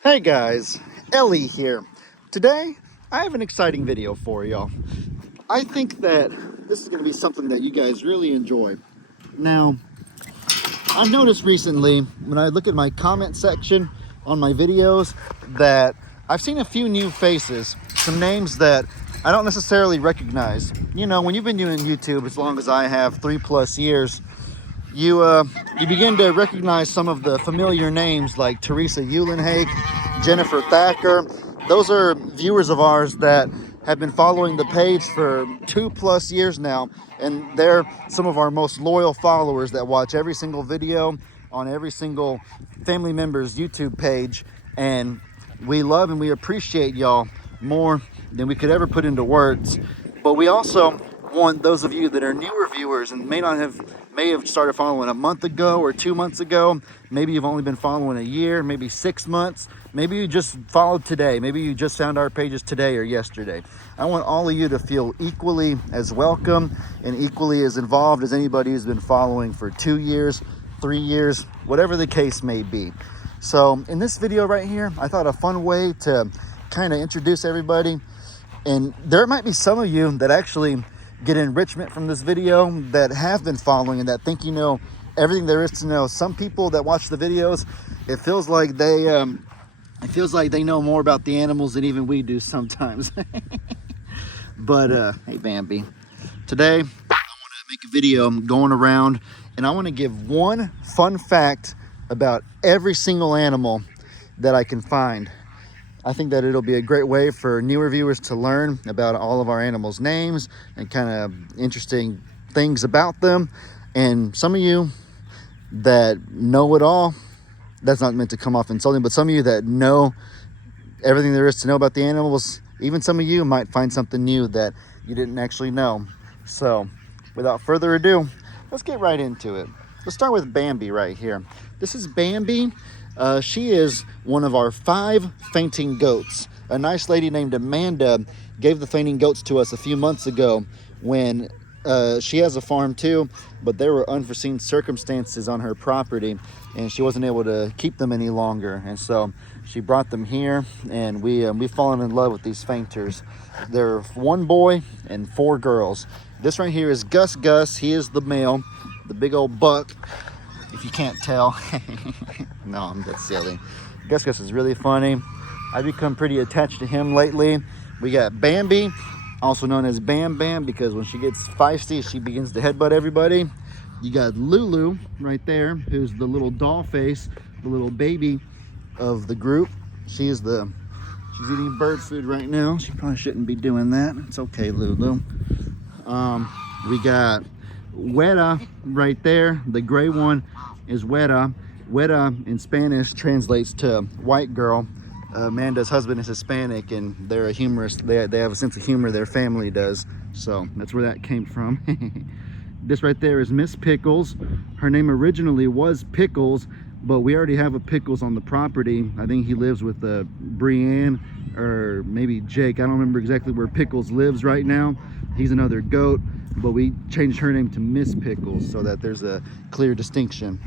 Hey guys, Ellie here. Today, I have an exciting video for y'all. I think that this is going to be something that you guys really enjoy. Now, I've noticed recently when I look at my comment section on my videos that I've seen a few new faces, some names that I don't necessarily recognize. You know, when you've been doing YouTube as long as I have, 3+ years, you begin to recognize some of the familiar names like Teresa Eulenhake, Jennifer Thacker. Those are viewers of ours that have been following the page for 2+ years now, and they're some of our most loyal followers that watch every single video on every single family member's YouTube page. And we love and we appreciate y'all more than we could ever put into words. But we also want those of you that are newer viewers and may have started following a month ago or 2 months ago. Maybe you've only been following a year, maybe 6 months. Maybe you just followed today. Maybe you just found our pages today or yesterday. I want all of you to feel equally as welcome and equally as involved as anybody who's been following for 2 years, 3 years, whatever the case may be. So in this video right here, I thought a fun way to kind of introduce everybody. And there might be some of you that actually get enrichment from this video that have been following and that think you know everything there is to know. Some people that watch the videos, it feels like they know more about the animals than even we do sometimes. But hey Bambi, today I want to make a video going around and I want to give one fun fact about every single animal that I can find. I think that it'll be a great way for newer viewers to learn about all of our animals' names and kind of interesting things about them. And some of you that know it all, that's not meant to come off insulting, but some of you that know everything there is to know about the animals, even some of you might find something new that you didn't actually know. So without further ado, let's get right into it. Let's start with Bambi right here. This is Bambi. She is one of our 5 fainting goats. A nice lady named Amanda gave the fainting goats to us a few months ago when she has a farm too, but there were unforeseen circumstances on her property and she wasn't able to keep them any longer. And so she brought them here and we've fallen in love with these fainters. They're 1 boy and 4 girls. This right here is Gus Gus. He is the male, the big old buck. If you can't tell. No, I'm that silly. Gus Gus is really funny. I've become pretty attached to him lately. We got Bambi, also known as Bam Bam, because when she gets feisty, she begins to headbutt everybody. You got Lulu right there, who's the little doll face, the little baby of the group. She's eating bird food right now. She probably shouldn't be doing that. It's okay, Lulu. We got Weta right there. The gray one is Weta. Weta in Spanish translates to white girl. Amanda's husband is Hispanic and they're a humorist. They have a sense of humor, their family does. So that's where that came from. This right there is Miss Pickles. Her name originally was Pickles, but we already have a Pickles on the property. I think he lives with Brienne or maybe Jake. I don't remember exactly where Pickles lives right now. He's another goat, but we changed her name to Miss Pickles so that there's a clear distinction.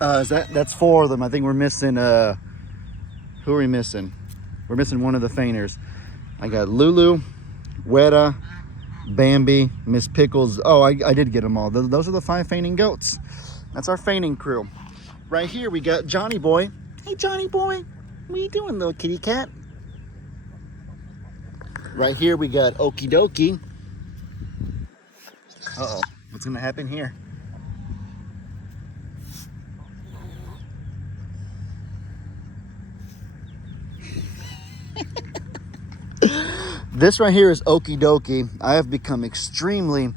That's 4 of them. I think we're missing, who are we missing? We're missing one of the fainters. I got Lulu, Weta, Bambi, Miss Pickles. Oh, I did get them all. Those are the 5 fainting goats. That's our fainting crew. Right here we got Johnny Boy. Hey Johnny Boy, what are you doing, little kitty cat? Right here we got Okey Dokey. Uh-oh, what's gonna happen here? This right here is Okey Dokey. I have become extremely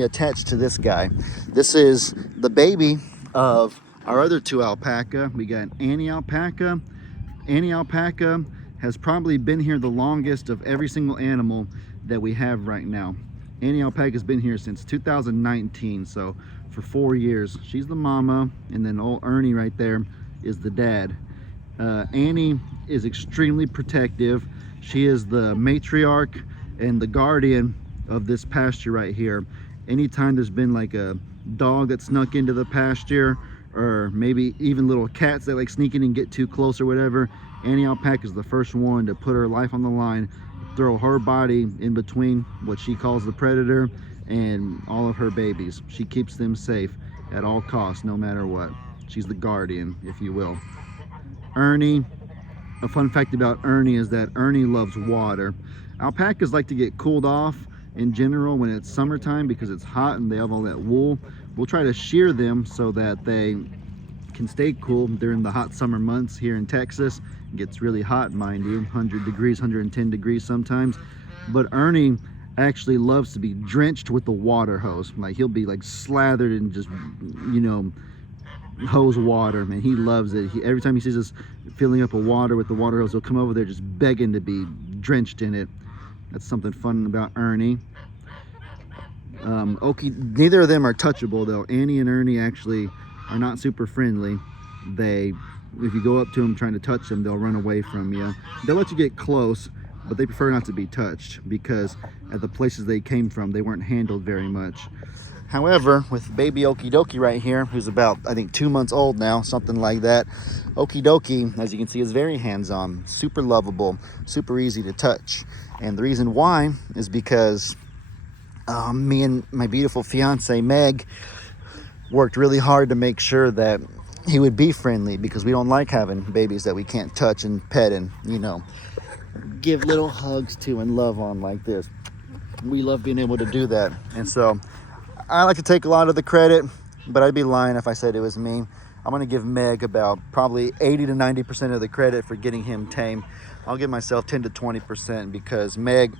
attached to this guy. This is the baby of our other 2 alpaca. We got Annie Alpaca. Annie Alpaca has probably been here the longest of every single animal that we have right now. Annie Alpaca's been here since 2019, so for 4 years. She's the mama, and then old Ernie right there is the dad. Annie is extremely protective. She is the matriarch and the guardian of this pasture right here. Anytime there's been like a dog that snuck into the pasture or maybe even little cats that like sneak in and get too close or whatever, Annie Alpaca is the first one to put her life on the line, throw her body in between what she calls the predator and all of her babies. She keeps them safe at all costs, no matter what. She's the guardian, if you will. Ernie, a fun fact about Ernie is that Ernie loves water. Alpacas like to get cooled off in general when it's summertime because it's hot and they have all that wool. We'll try to shear them so that they can stay cool during the hot summer months here in Texas. It gets really hot, mind you, 100 degrees, 110 degrees sometimes. But Ernie actually loves to be drenched with the water hose. Like he'll be like slathered in just, you know, hose water, man. He loves it. Every time he sees us filling up a water with the water hose, he'll come over there just begging to be drenched in it. That's something fun about Ernie. Neither of them are touchable though. Annie and Ernie actually are not super friendly. If you go up to them trying to touch them, they'll run away from you. They'll let you get close, but they prefer not to be touched because at the places they came from, they weren't handled very much. However, with baby Okey Dokey right here, who's about, I think, 2 months old now, something like that, Okey Dokey, as you can see, is very hands-on, super lovable, super easy to touch. And the reason why is because me and my beautiful fiance, Meg, worked really hard to make sure that he would be friendly because we don't like having babies that we can't touch and pet and, you know, give little hugs to and love on like this. We love being able to do that. And so I like to take a lot of the credit, but I'd be lying if I said it was me. I'm going to give Meg about probably 80 to 90% of the credit for getting him tame. I'll give myself 10 to 20% because Meg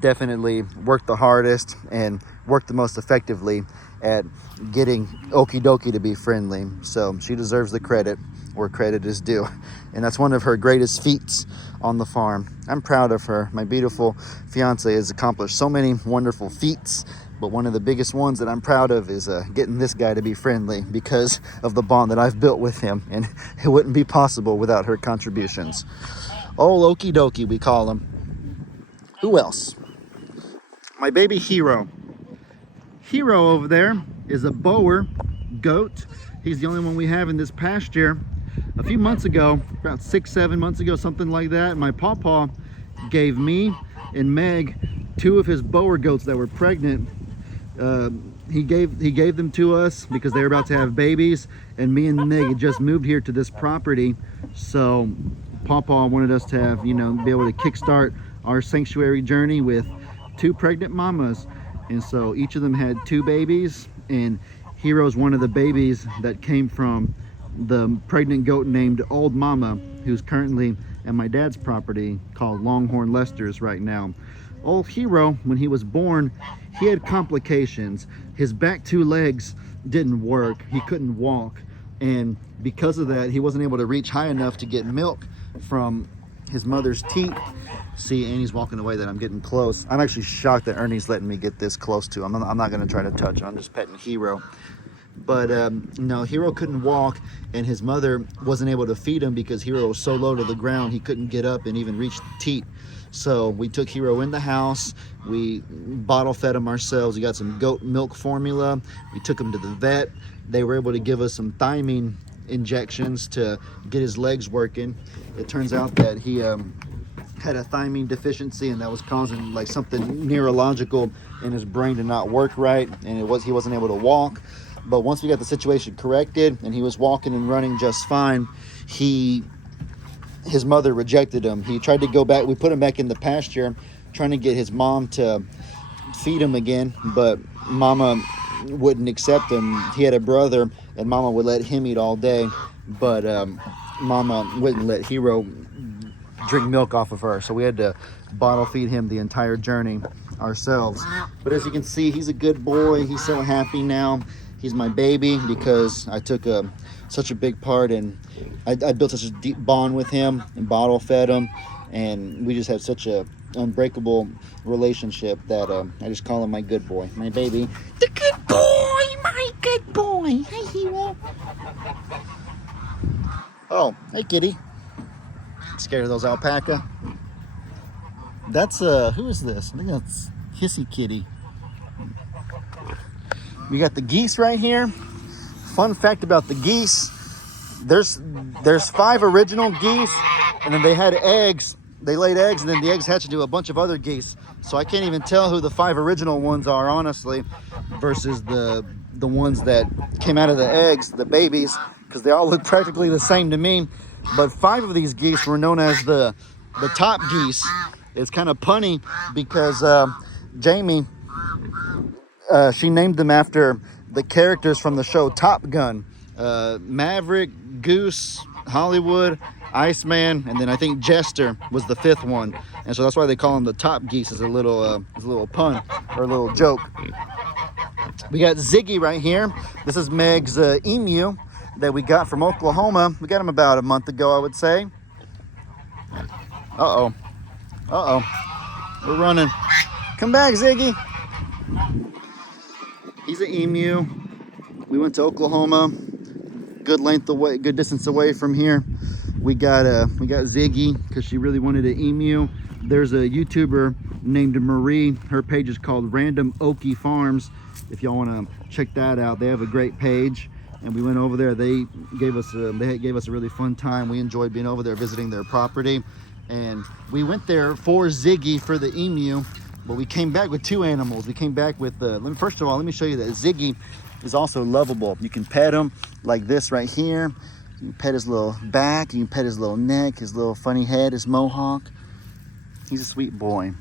definitely worked the hardest and worked the most effectively at getting Okey Dokey to be friendly. So she deserves the credit where credit is due. And that's one of her greatest feats on the farm. I'm proud of her. My beautiful fiance has accomplished so many wonderful feats, but one of the biggest ones that I'm proud of is getting this guy to be friendly because of the bond that I've built with him, and it wouldn't be possible without her contributions. Oh, Okey Dokey, we call him. Who else? My baby Hero. Hero over there is a Boer goat. He's the only one we have in this pasture. A few months ago, about 6-7 months ago, something like that, my pawpaw gave me and Meg 2 of his Boer goats that were pregnant. He gave them to us because they were about to have babies, and me and Meg had just moved here to this property, so Pawpaw wanted us to have, you know, be able to kickstart our sanctuary journey with 2 pregnant mamas. And so each of them had 2 babies, and Hero's one of the babies that came from the pregnant goat named Old Mama, who's currently at my dad's property called Longhorn Lester's right now. Old Hero, when he was born, he had complications. His back 2 legs didn't work. He couldn't walk. And because of that, he wasn't able to reach high enough to get milk from his mother's teat. See, Annie's walking away that I'm getting close. I'm actually shocked that Ernie's letting me get this close to him. I'm not going to try to touch him. I'm just petting Hero. But no, Hero couldn't walk, and his mother wasn't able to feed him because Hero was so low to the ground he couldn't get up and even reach the teat. So we took Hero in the house, we bottle fed him ourselves, we got some goat milk formula, we took him to the vet. They were able to give us some thiamine injections to get his legs working. It turns out that he had a thiamine deficiency, and that was causing like something neurological in his brain to not work right, and he wasn't able to walk. But once we got the situation corrected and he was walking and running just fine, his mother rejected him. He tried to go back. We put him back in the pasture, trying to get his mom to feed him again, but Mama wouldn't accept him. He had a brother, and Mama would let him eat all day, but Mama wouldn't let Hero drink milk off of her, so we had to bottle feed him the entire journey ourselves. But as you can see, he's a good boy. He's so happy now. He's my baby because I took such a big part, and I built such a deep bond with him and bottle fed him, and we just have such a unbreakable relationship that I just call him my good boy, my baby. The good boy, my good boy. Hi, Hero. Oh, hey, kitty. Scared of those alpaca? That's who is this? I think that's Hissy Kitty. We got the geese right here. fun fact about the geese, there's 5 original geese, and then they had eggs. They laid eggs, and then the eggs hatched into a bunch of other geese. So I can't even tell who the 5 original ones are, honestly, versus the ones that came out of the eggs, the babies, because they all look practically the same to me. But 5 of these geese were known as the top geese. It's kind of punny because Jamie, she named them after the characters from the show Top Gun. Maverick, Goose, Hollywood, Iceman, and then I think Jester was the 5th one. And so that's why they call them the top geese, as a little pun or a little joke. We got Ziggy right here. This is Meg's emu that we got from Oklahoma. We got him about a month ago, I would say. Uh-oh. We're running. Come back, Ziggy. He's an emu. We went to Oklahoma. Good length away, good distance away from here. We got Ziggy because she really wanted an emu. There's a YouTuber named Marie. Her page is called Random Okey Farms. If y'all want to check that out, they have a great page. And we went over there. They gave us a really fun time. We enjoyed being over there visiting their property. And we went there for Ziggy, for the emu, but we came back with 2 animals. We came back with first of all, let me show you that Ziggy is also lovable. You can pet him like this right here. You can pet his little back, you can pet his little neck, his little funny head, his mohawk. He's a sweet boy.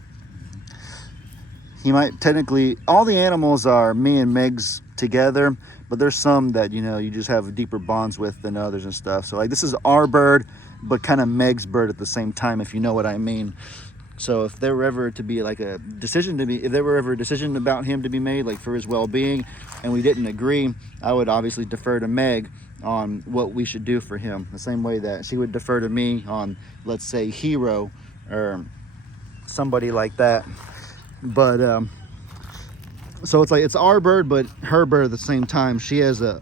He might technically, all the animals are me and Meg's together, but there's some that, you know, you just have deeper bonds with than others and stuff. So like this is our bird, but kind of Meg's bird at the same time, if you know what I mean. So if there were ever to be like a decision if there were ever a decision about him to be made, like for his well-being, and we didn't agree, I would obviously defer to Meg on what we should do for him. The same way that she would defer to me on, let's say, Hero or somebody like that. But so it's like it's our bird, but her bird at the same time. She has a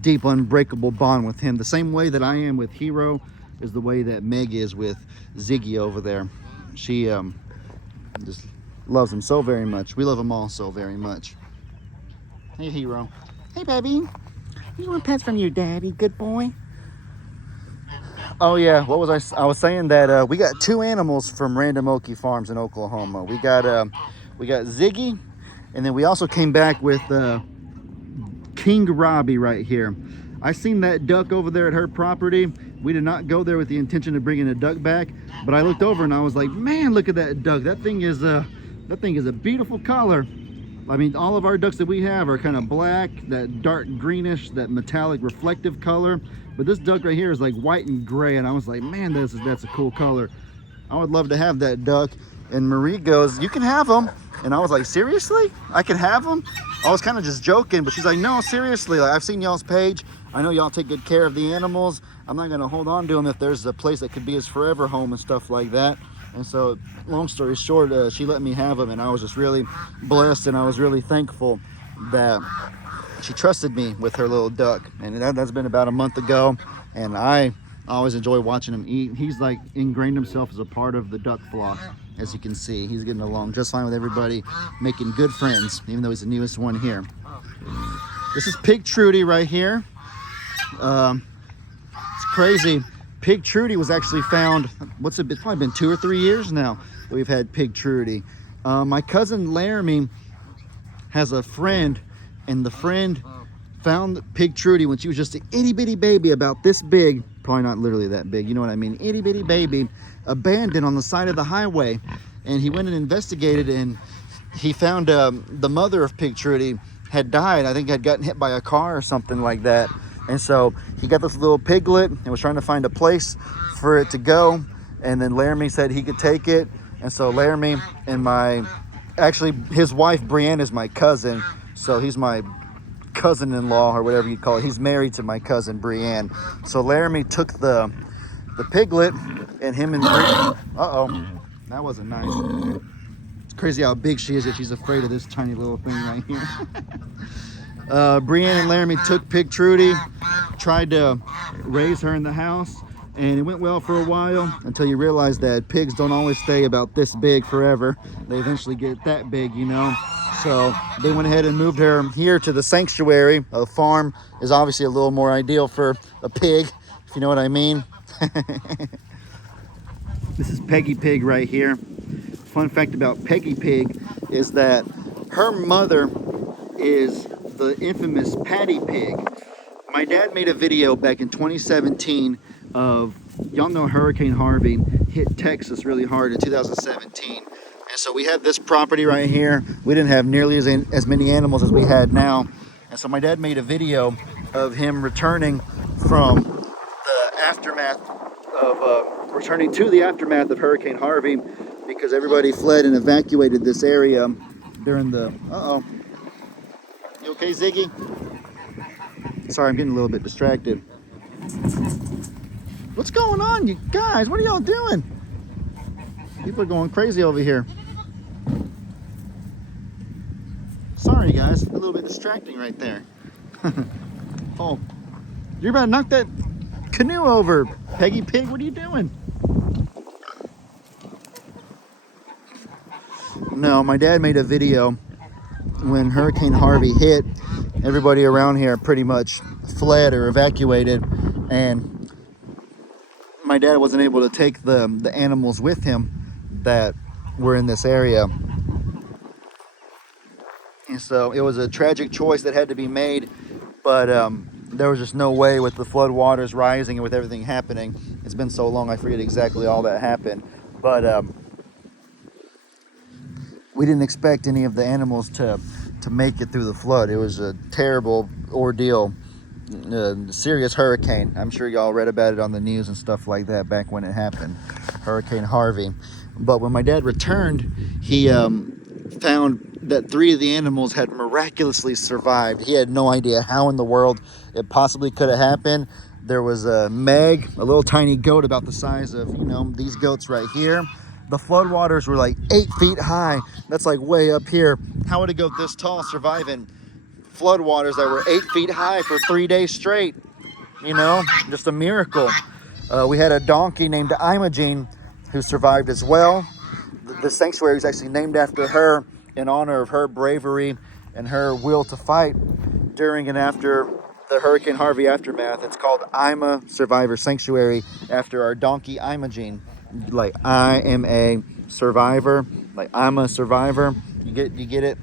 deep, unbreakable bond with him. The same way that I am with Hero is the way that Meg is with Ziggy over there. She just loves him so very much. We love him all so very much. Hey, Hero. Hey, baby. You want pets from your daddy, good boy? Oh, yeah. What was I was saying that we got 2 animals from Random Okey Farms in Oklahoma. We got Ziggy, and then we also came back with King Robbie right here. I seen that duck over there at her property. We did not go there with the intention of bringing a duck back, but I looked over and I was like, man, look at that duck. That thing is a beautiful color. I mean, all of our ducks that we have are kind of black, that dark greenish, that metallic reflective color. But this duck right here is like white and gray, and I was like, man, that's a cool color. I would love to have that duck. And Marie goes, you can have them. And I was like, seriously? I can have them? I was kind of just joking, but she's like, no, seriously. Like, I've seen y'all's page. I know y'all take good care of the animals. I'm not going to hold on to them if there's a place that could be his forever home and stuff like that. And so, long story short, she let me have them, and I was just really blessed, and I was really thankful that she trusted me with her little duck. And that's been about a month ago, and I always enjoy watching him eat. He's like ingrained himself as a part of the duck flock. As you can see, he's getting along just fine with everybody, making good friends, even though he's the newest one here. This is Pig Trudy right here. It's crazy. Pig Trudy was actually found, it's probably been 2 or 3 years now that we've had Pig Trudy. My cousin Laramie has a friend, and the friend found Pig Trudy when she was just an itty bitty baby about this big, probably not literally that big, you know what I mean, itty bitty baby, abandoned on the side of the highway. And he went and investigated, and he found the mother of Pig Trudy had died. I think had gotten hit by a car or something like that. And so he got this little piglet and was trying to find a place for it to go. And then Laramie said he could take it. And so Laramie and his wife Brienne is my cousin. So he's my cousin-in-law or whatever you call it. He's married to my cousin Brienne. So Laramie took the piglet, and him and Brienne, that wasn't nice. It's crazy how big she is, that she's afraid of this tiny little thing right here. Brienne and Laramie took Pig Trudy, tried to raise her in the house, and it went well for a while until you realize that pigs don't always stay about this big forever. They eventually get that big, you know. So they went ahead and moved her here to the sanctuary. A farm is obviously a little more ideal for a pig, if you know what I mean. This is Peggy Pig right here. Fun fact about Peggy Pig is that her mother is the infamous Patty Pig. My dad made a video back in 2017 of, y'all know Hurricane Harvey hit Texas really hard in 2017. And so we had this property right here. We didn't have nearly as many animals as we had now. And so my dad made a video of him returning from the aftermath of, returning to the aftermath of Hurricane Harvey, because everybody fled and evacuated this area during the, You okay, Ziggy? Sorry, I'm getting a little bit distracted. What's going on, you guys? What are y'all doing? People are going crazy over here. Sorry, guys. A little bit distracting right there. Oh, you're about to knock that canoe over, Peggy Pig. What are you doing? No, my dad made a video when Hurricane Harvey hit. Everybody around here pretty much fled or evacuated, and my dad wasn't able to take the animals with him that were in this area. And so it was a tragic choice that had to be made, but there was just no way with the flood waters rising and with everything happening. It's been so long, I forget exactly all that happened, but we didn't expect any of the animals to make it through the flood. It was a terrible ordeal, serious hurricane. I'm sure y'all read about it on the news and stuff like that back when it happened, Hurricane Harvey. But when my dad returned, he found that 3 of the animals had miraculously survived. He had no idea how in the world it possibly could have happened. There was a Meg, a little tiny goat about the size of, these goats right here. The floodwaters were like 8 feet high. That's like way up here. How would a goat this tall survive in floodwaters that were 8 feet high for 3 days straight? Just a miracle. We had a donkey named Ima who survived as well. The sanctuary is actually named after her in honor of her bravery and her will to fight during and after the Hurricane Harvey aftermath. It's called Ima Survivor Sanctuary after our donkey Ima. Like I am a survivor, like I'm a survivor. You get it?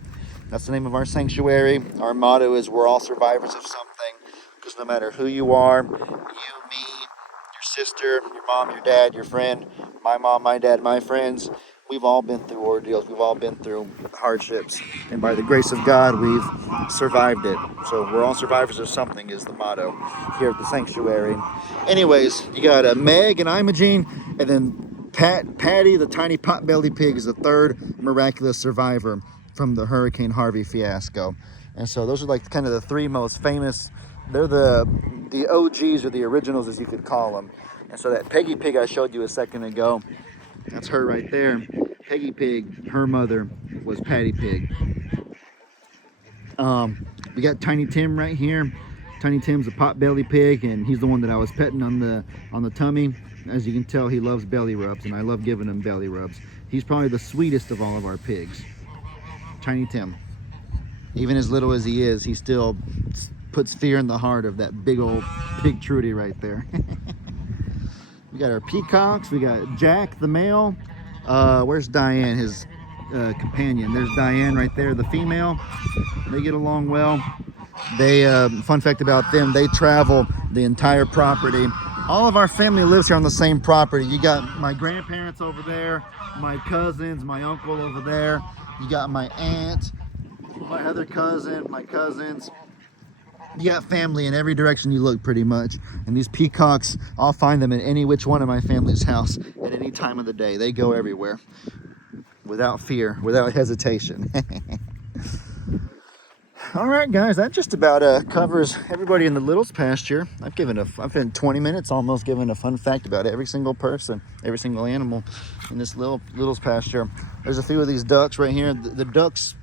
That's the name of our sanctuary. Our motto is we're all survivors of something, because no matter who you are, you, me, your sister, your mom, your dad, your friend, my mom, my dad, my friends, we've all been through ordeals. We've all been through hardships, and by the grace of God, we've survived it. So we're all survivors of something is the motto here at the sanctuary. Anyways, you got a Meg and Imogene, and then Patty, the tiny pot-bellied pig, is the 3rd miraculous survivor from the Hurricane Harvey fiasco. And so those are like kind of the 3 most famous. They're the OGs, or the originals, as you could call them. And so that Peggy Pig I showed you a second ago, that's her right there. Peggy Pig, her mother was Patty Pig. We got Tiny Tim right here. Tiny Tim's a pot-bellied pig, and he's the one that I was petting on the tummy. As you can tell, he loves belly rubs, and I love giving him belly rubs. He's probably the sweetest of all of our pigs. Tiny Tim. Even as little as he is, he still puts fear in the heart of that big old pig Trudy right there. We got our peacocks. We got Jack, the male. Where's Diane, his companion? There's Diane right there, the female. They get along well. They, fun fact about them, they travel the entire property. All of our family lives here on the same property. You got my grandparents over there, my cousins, my uncle over there. You got my aunt, my other cousin, my cousins. You got family in every direction you look, pretty much. And these peacocks, I'll find them in any which one of my family's house at any time of the day. They go everywhere without fear, without hesitation. All right, guys, that just about covers everybody in the Littles pasture. I've been 20 minutes almost giving a fun fact about every single person, every single animal in this Littles pasture. There's a few of these ducks right here. The ducks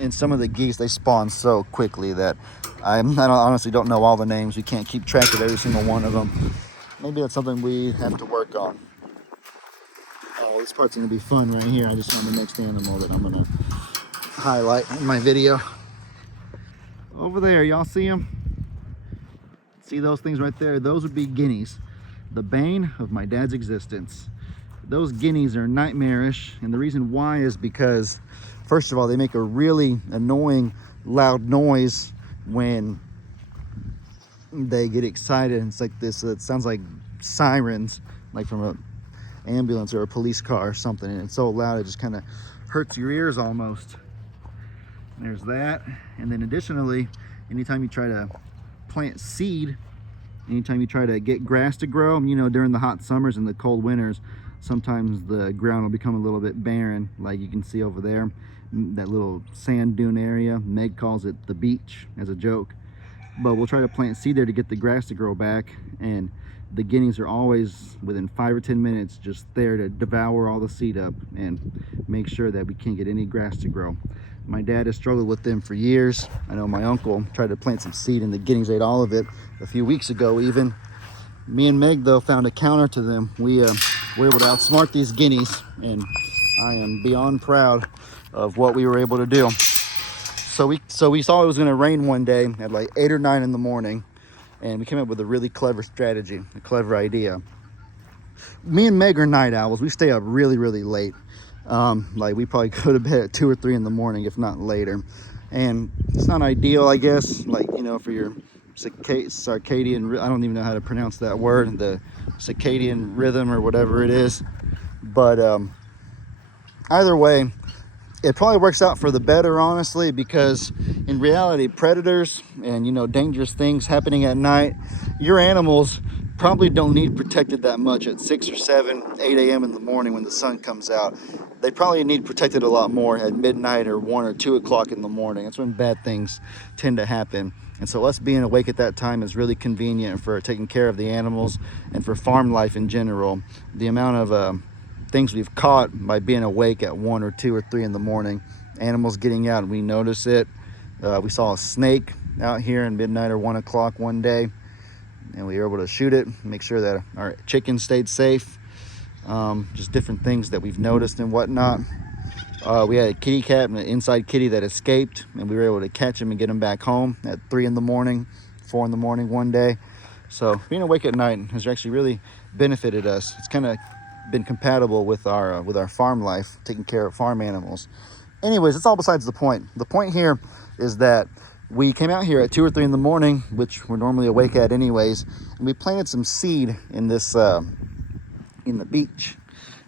and some of the geese, they spawn so quickly that I honestly don't know all the names. We can't keep track of every single one of them. Maybe that's something we have to work on. Oh, this part's gonna be fun right here. I just found the next animal that I'm gonna highlight in my video. Over there, y'all see them? See those things right there? Those would be guineas. The bane of my dad's existence. Those guineas are nightmarish, and the reason why is because, first of all, they make a really annoying, loud noise when they get excited. It's like this, it sounds like sirens, like from an ambulance or a police car or something, and it's so loud it just kind of hurts your ears almost. There's that. And then additionally, anytime you try to plant seed, anytime you try to get grass to grow, you know, during the hot summers and the cold winters, sometimes the ground will become a little bit barren, like you can see over there, that little sand dune area. Meg calls it the beach as a joke. But we'll try to plant seed there to get the grass to grow back, and the guineas are always within 5 or 10 minutes just there to devour all the seed up and make sure that we can't get any grass to grow. My dad has struggled with them for years. I know my uncle tried to plant some seed and the guineas ate all of it a few weeks ago even. Me and Meg, though, found a counter to them. We were able to outsmart these guineas, and I am beyond proud of what we were able to do. So we saw it was going to rain one day at like 8 or 9 in the morning, and we came up with a really clever strategy, a clever idea. Me and Meg are night owls. We stay up really, really late. Like we probably go to bed at 2 or 3 in the morning, if not later. And it's not ideal, I guess, like, you know, for your circadian, I don't even know how to pronounce that word, the circadian rhythm or whatever it is. But either way, it probably works out for the better, honestly, because in reality, predators and, you know, dangerous things happening at night, your animals probably don't need protected that much at 6 or 7, 8 a.m. in the morning when the sun comes out. They probably need protected a lot more at midnight or 1 or 2 o'clock in the morning. That's when bad things tend to happen. And so us being awake at that time is really convenient for taking care of the animals and for farm life in general. The amount of things we've caught by being awake at 1 or 2 or 3 in the morning, animals getting out and we notice it. We saw a snake out here in midnight or 1 o'clock one day, and we were able to shoot it, make sure that our chicken stayed safe. Just different things that we've noticed and whatnot. We had a kitty cat and an inside kitty that escaped, and we were able to catch him and get him back home at 3 in the morning, 4 in the morning one day. So being awake at night has actually really benefited us. It's kind of been compatible with our farm life, taking care of farm animals. Anyways, it's all besides the point. The point here is that we came out here at 2 or 3 in the morning, which we're normally awake at anyways, and we planted some seed in this in the beach.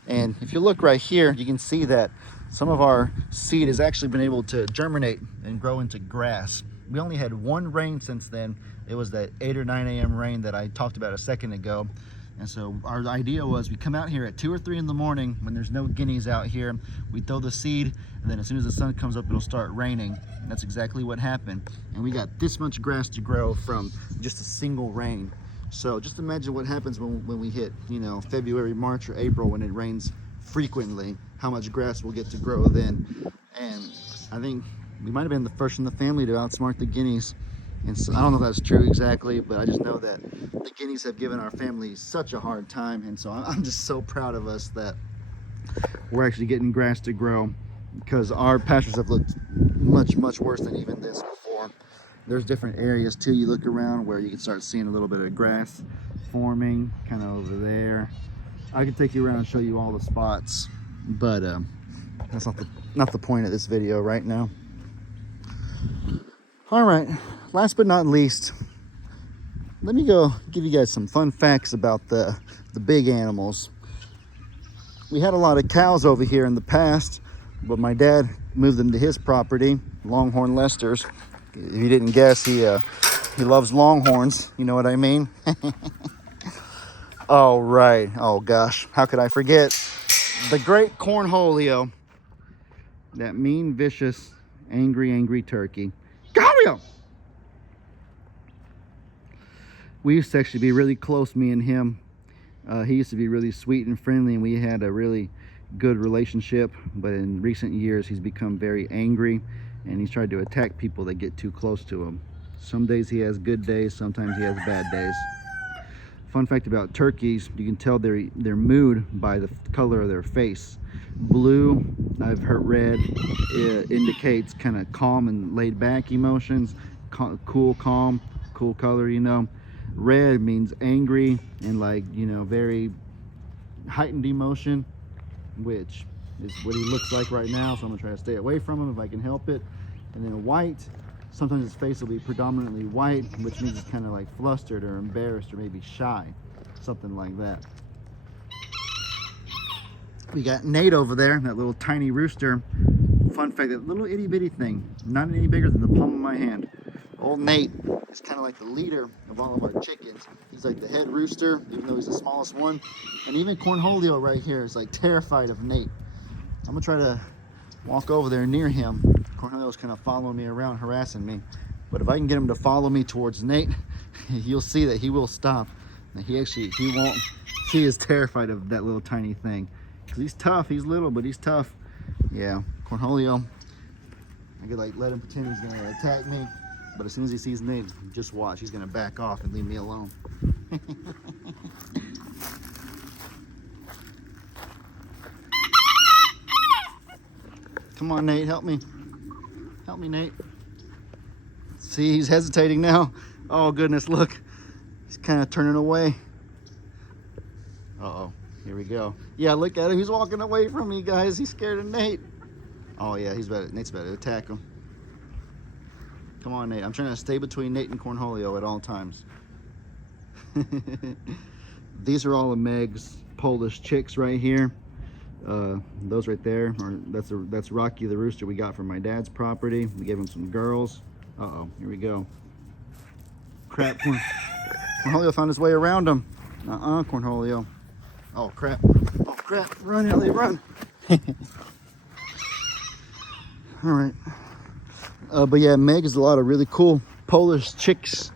And if you look right here, you can see that some of our seed has actually been able to germinate and grow into grass. We only had one rain since then. It was that 8 or 9 a.m. rain that I talked about a second ago. And so our idea was we come out here at 2 or 3 in the morning when there's no guineas out here. We throw the seed, and then as soon as the sun comes up, it'll start raining. And that's exactly what happened. And we got this much grass to grow from just a single rain. So just imagine what happens when we hit, you know, February, March, or April, when it rains frequently, how much grass we'll get to grow then. And I think we might have been the first in the family to outsmart the guineas. And so I don't know if that's true exactly, but I just know that the guineas have given our family such a hard time. And so I'm just so proud of us that we're actually getting grass to grow, because our pastures have looked much, much worse than even this before. There's different areas too you look around where you can start seeing a little bit of grass forming kind of over there. I could take you around and show you all the spots, but that's not the point of this video right now. All right, last but not least, let me go give you guys some fun facts about the big animals. We had a lot of cows over here in the past, but my dad moved them to his property, Longhorn Lester's. If you didn't guess, he loves longhorns, you know what I mean? All right, oh gosh, how could I forget? The great Cornholio, that mean, vicious, angry turkey. Golio! We used to actually be really close, me and him. He used to be really sweet and friendly, and we had a really good relationship, but in recent years he's become very angry, and he's tried to attack people that get too close to him. Some days he has good days, sometimes he has bad days. Fun fact about turkeys, you can tell their mood by the color of their face. Blue, I've heard red, indicates kind of calm and laid back emotions. Cool, calm, cool color, you know. Red means angry and like, you know, very heightened emotion, which is what he looks like right now. So I'm gonna try to stay away from him if I can help it. And then white, sometimes his face will be predominantly white, which means it's kind of like flustered or embarrassed or maybe shy, something like that. We got Nate over there, that little tiny rooster. Fun fact, that little itty bitty thing, not any bigger than the palm of my hand. Old Nate is kind of like the leader of all of our chickens. He's like the head rooster, even though he's the smallest one. And even Cornholio right here is like terrified of Nate. I'm gonna try to walk over there near him. Cornholio's kind of following me around, harassing me. But if I can get him to follow me towards Nate, you'll see that he will stop. And he won't. He is terrified of that little tiny thing. Cause he's tough, he's little, but he's tough. Yeah, Cornholio, I could like let him pretend he's gonna attack me. But as soon as he sees Nate, just watch. He's gonna back off and leave me alone. Come on, Nate, help me. Help me, Nate. See, he's hesitating now. Oh, goodness, look. He's kind of turning away. Uh-oh, here we go. Yeah, look at him. He's walking away from me, guys. He's scared of Nate. Oh, yeah, Nate's about to attack him. Come on, Nate. I'm trying to stay between Nate and Cornholio at all times. These are all of Meg's Polish chicks right here. Those right there, that's Rocky the rooster we got from my dad's property. We gave him some girls. Uh-oh, here we go. Crap, Cornholio found his way around him. Cornholio. Oh, crap. Oh, crap. Run, Ellie, run. All right. But yeah, Meg is a lot of really cool Polish chicks.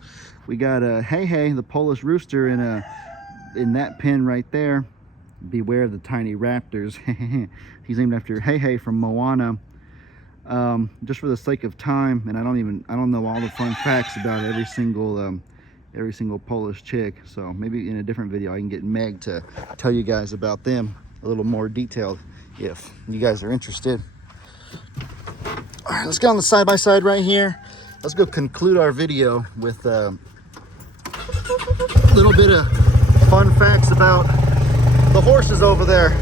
We got Hey, the Polish rooster in that pen right there. Beware of the tiny raptors. He's named after Hey from Moana. Just for the sake of time, and I don't know all the fun facts about every single Polish chick. So maybe in a different video I can get Meg to tell you guys about them a little more detailed if you guys are interested. All right, let's get on the side-by-side right here. Let's go conclude our video with a little bit of fun facts about the horses over there.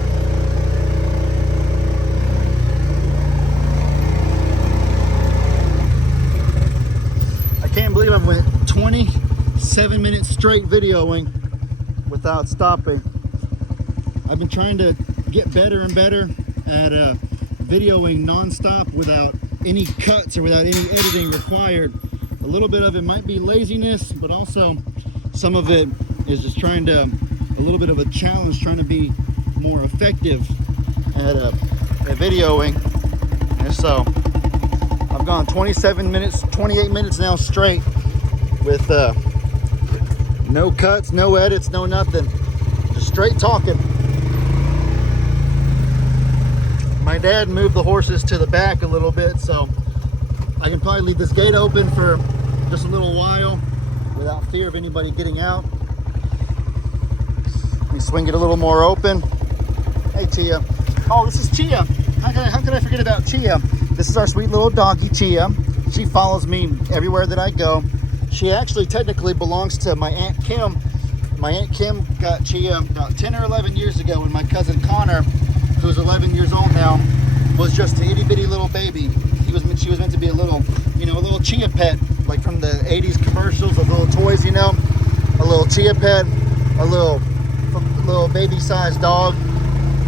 I can't believe I went 27 minutes straight videoing without stopping. I've been trying to get better and better at videoing non-stop without any cuts or without any editing required. A little bit of it might be laziness, but also some of it is just a little bit of a challenge, trying to be more effective at videoing. And so I've gone 27 minutes, 28 minutes now straight with no cuts, no edits, no nothing, just straight talking. My dad moved the horses to the back a little bit, so I can probably leave this gate open for just a little while without fear of anybody getting out. Let me swing it a little more open. Hey, Chia. Oh, this is Chia. How could I forget about Chia? This is our sweet little doggy, Chia. She follows me everywhere that I go. She actually technically belongs to my Aunt Kim. My Aunt Kim got Chia about 10 or 11 years ago when my cousin Connor, who's 11 years old now, was just an itty bitty little baby. She was meant to be a little Chia pet, like from the 80s commercials of little toys, you know, a little Chia pet, a little baby-sized dog,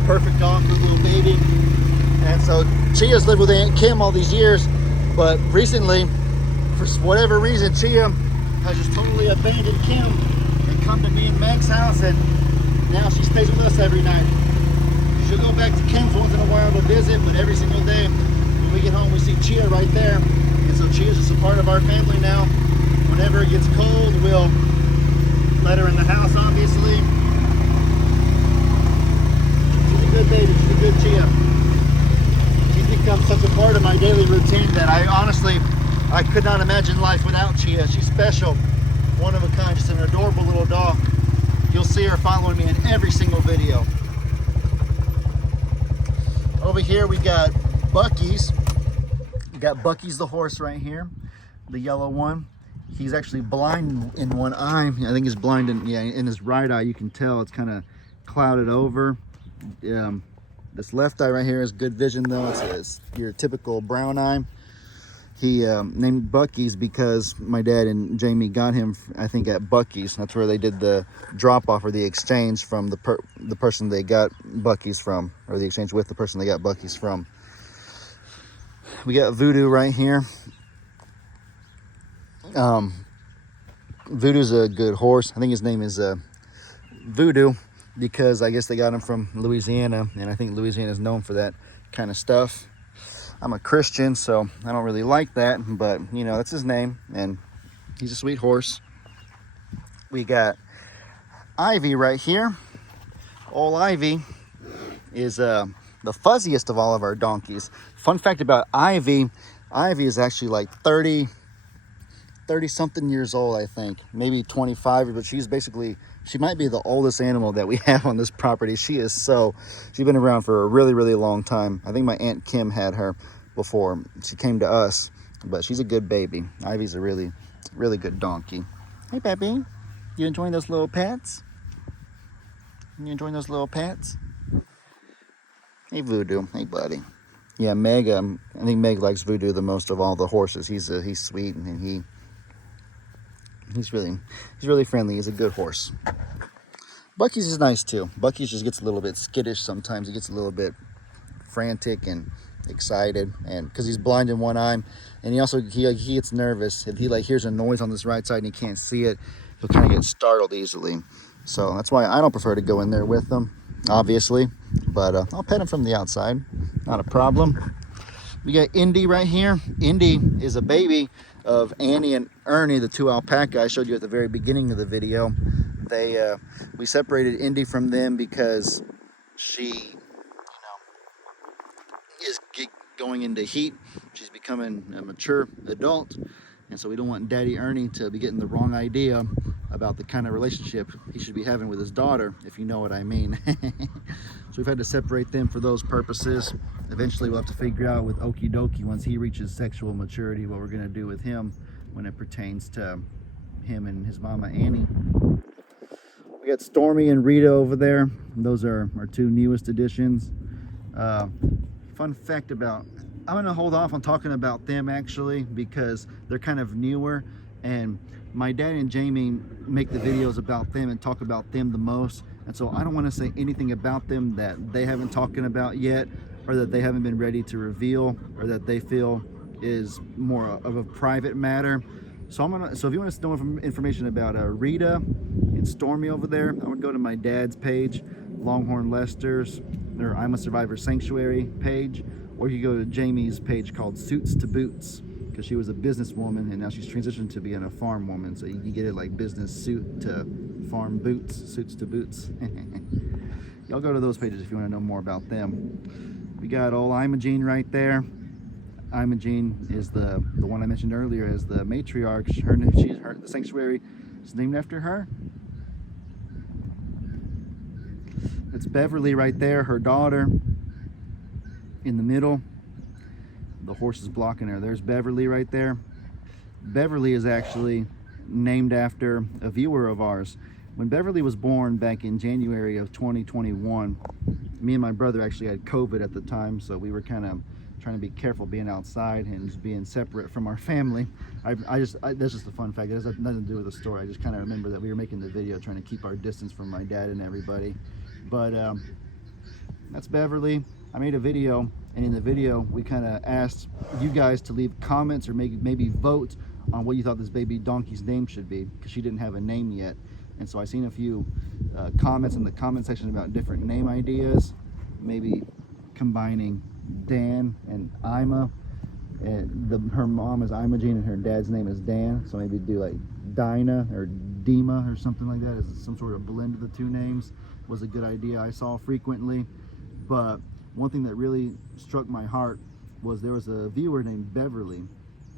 perfect dog for a little baby. And so Chia's lived with Aunt Kim all these years, but recently, for whatever reason, Chia has just totally abandoned Kim and come to me and Meg's house, and now she stays with us every night. She'll go back to Kim's once in a while to visit, but every single day when we get home, we see Chia right there. And so Chia's just a part of our family now. Whenever it gets cold, we'll let her in the house, obviously. She's a good baby, she's a good Chia. She's become such a part of my daily routine that I could not imagine life without Chia. She's special, one of a kind, just an adorable little dog. You'll see her following me in every single video. Over here we got Bucky's. We got Bucky's the horse right here, the yellow one. He's actually blind in one eye. I think he's blind in his right eye. You can tell it's kind of clouded over. This left eye right here is good vision though. It's your typical brown eye. He named Bucky's because my dad and Jamie got him, I think, at Bucky's. That's where they did the drop-off or the exchange from the person they got Bucky's from, or the exchange with the person they got Bucky's from. We got Voodoo right here. Voodoo's a good horse. I think his name is Voodoo because I guess they got him from Louisiana, and I think Louisiana is known for that kind of stuff. I'm a Christian, so I don't really like that, but you know, that's his name, and he's a sweet horse. We got Ivy right here. Old Ivy is the fuzziest of all of our donkeys. Fun fact about Ivy is actually like 30 something years old, I think, maybe 25, but she might be the oldest animal that we have on this property. She's been around for a really, really long time. I think my Aunt Kim had her before she came to us, but she's a good baby. Ivy's a really, really good donkey. Hey, baby, you enjoying those little pets? You enjoying those little pets? Hey, Voodoo. Hey, buddy. Yeah, Meg, I think Meg likes Voodoo the most of all the horses. He's sweet, and he's really friendly. He's a good horse. Bucky's is nice too. Bucky's just gets a little bit skittish sometimes. He gets a little bit frantic and excited, and because he's blind in one eye, and he gets nervous if he like hears a noise on this right side and he can't see it. He'll kind of get startled easily. So that's why I don't prefer to go in there with them, obviously. But I'll pet him from the outside. Not a problem. We got Indy right here. Indy is a baby of Annie and Ernie, the two alpaca I showed you at the very beginning of the video. We separated Indy from them because she, is going into heat. She's becoming a mature adult, and so we don't want Daddy Ernie to be getting the wrong idea about the kind of relationship he should be having with his daughter, if you know what I mean. So we've had to separate them for those purposes. Eventually we'll have to figure out with Okey Dokey, once he reaches sexual maturity, what we're going to do with him when it pertains to him and his mama Annie. We got Stormy and Rita over there. Those are our two newest additions. Fun fact about, I'm going to hold off on talking about them actually because they're kind of newer, and my dad and Jamie make the videos about them and talk about them the most, and so I don't want to say anything about them that they haven't talking about yet, or that they haven't been ready to reveal, or that they feel is more of a private matter. So if you want to know information about Rita and Stormy over there, I would go to my dad's page, Longhorn Lester's, or Ima Survivor Sanctuary page, or you go to Jamie's page called Suits to Boots, because she was a businesswoman and now she's transitioned to being a farm woman. So you get it like business suit to farm boots, Suits to Boots. Y'all go to those pages if you want to know more about them. We got old Imogene right there. Imogene is the one I mentioned earlier as the matriarch. The sanctuary is named after her. It's Beverly right there, her daughter, in the middle. The horse is blocking her. There's Beverly right there. Beverly is actually named after a viewer of ours. When Beverly was born back in January of 2021, me and my brother actually had COVID at the time, so we were kind of trying to be careful being outside and just being separate from our family. That's just a fun fact. It has nothing to do with the story. I just kind of remember that we were making the video trying to keep our distance from my dad and everybody. But that's Beverly. I made a video, and in the video we kind of asked you guys to leave comments or maybe vote on what you thought this baby donkey's name should be, because she didn't have a name yet. And so I seen a few comments in the comment section about different name ideas, maybe combining Dan and Ima, and her mom is Imogene and her dad's name is Dan, so maybe do like Dinah or Dima or something like that, as some sort of blend of the two names was a good idea I saw frequently. But one thing that really struck my heart was there was a viewer named Beverly,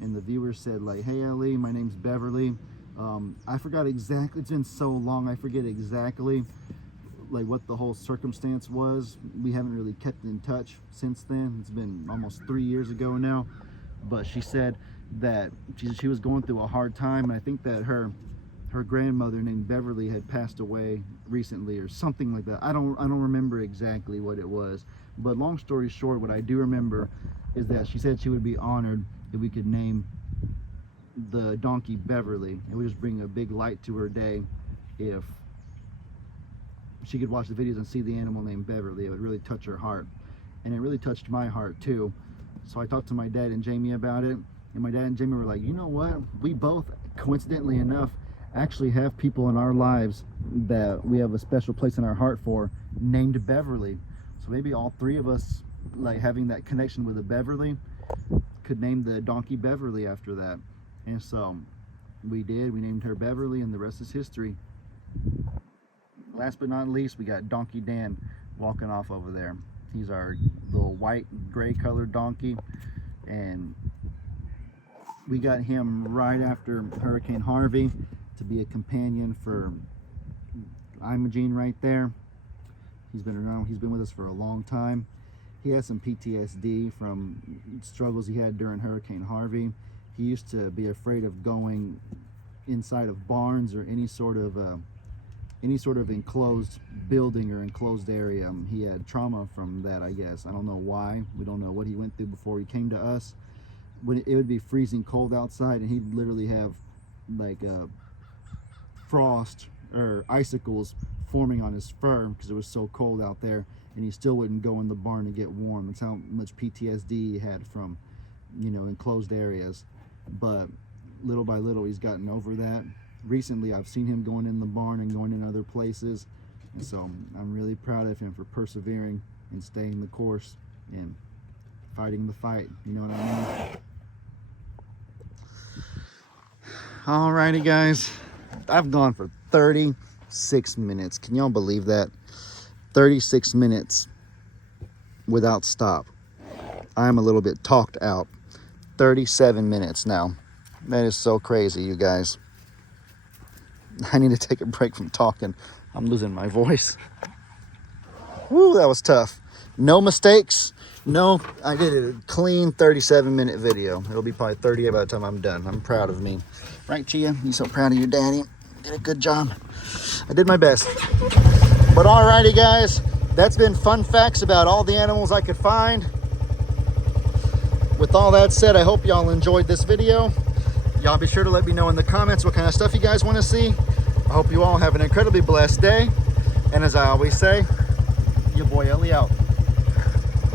and the viewer said like, "Hey Ellie, my name's Beverly. I forgot exactly, it's been so long, I forget exactly like what the whole circumstance was. We haven't really kept in touch since then. It's been almost 3 years ago now, but she said that she was going through a hard time, and I think that her grandmother named Beverly had passed away recently or something like that. I don't remember exactly what it was, but long story short, what I do remember is that she said she would be honored if we could name the donkey Beverly. It would just bring a big light to her day if she could watch the videos and see the animal named Beverly. It would really touch her heart, and it really touched my heart too. So I talked to my dad and Jamie about it, and my dad and Jamie were like, you know what, we both, coincidentally enough, actually have people in our lives that we have a special place in our heart for named Beverly. So maybe all three of us, like having that connection with a Beverly, could name the donkey Beverly after that. And so we did. We named her Beverly, and the rest is history. Last but not least, we got Donkey Dan walking off over there. He's our little white gray colored donkey, and we got him right after Hurricane Harvey to be a companion for Imogene right there. He's been around, he's been with us for a long time. He has some PTSD from struggles he had during Hurricane Harvey. He used to be afraid of going inside of barns or any sort of enclosed building or enclosed area. He had trauma from that, I guess. I don't know why. We don't know what he went through before he came to us. When it would be freezing cold outside, and he'd literally have like frost or icicles forming on his fur because it was so cold out there, and he still wouldn't go in the barn to get warm. That's how much PTSD he had from, you know, enclosed areas. But little by little, he's gotten over that. Recently, I've seen him going in the barn and going in other places, and so I'm really proud of him for persevering and staying the course and fighting the fight. You know what I mean? Alrighty, guys, I've gone for 36 minutes. Can y'all believe that? 36 minutes without stop. I'm a little bit talked out. 37 minutes now. That is so crazy, you guys. I need to take a break from talking. I'm losing my voice. Woo, that was tough. No mistakes. No, I did a clean 37-minute video. It'll be probably 38 by the time I'm done. I'm proud of me. Right, Chia? You so proud of your daddy? Did a good job. I did my best. But alrighty, guys. That's been fun facts about all the animals I could find. With all that said, I hope y'all enjoyed this video. Y'all be sure to let me know in the comments what kind of stuff you guys want to see. I hope you all have an incredibly blessed day. And as I always say, your boy Ellie out.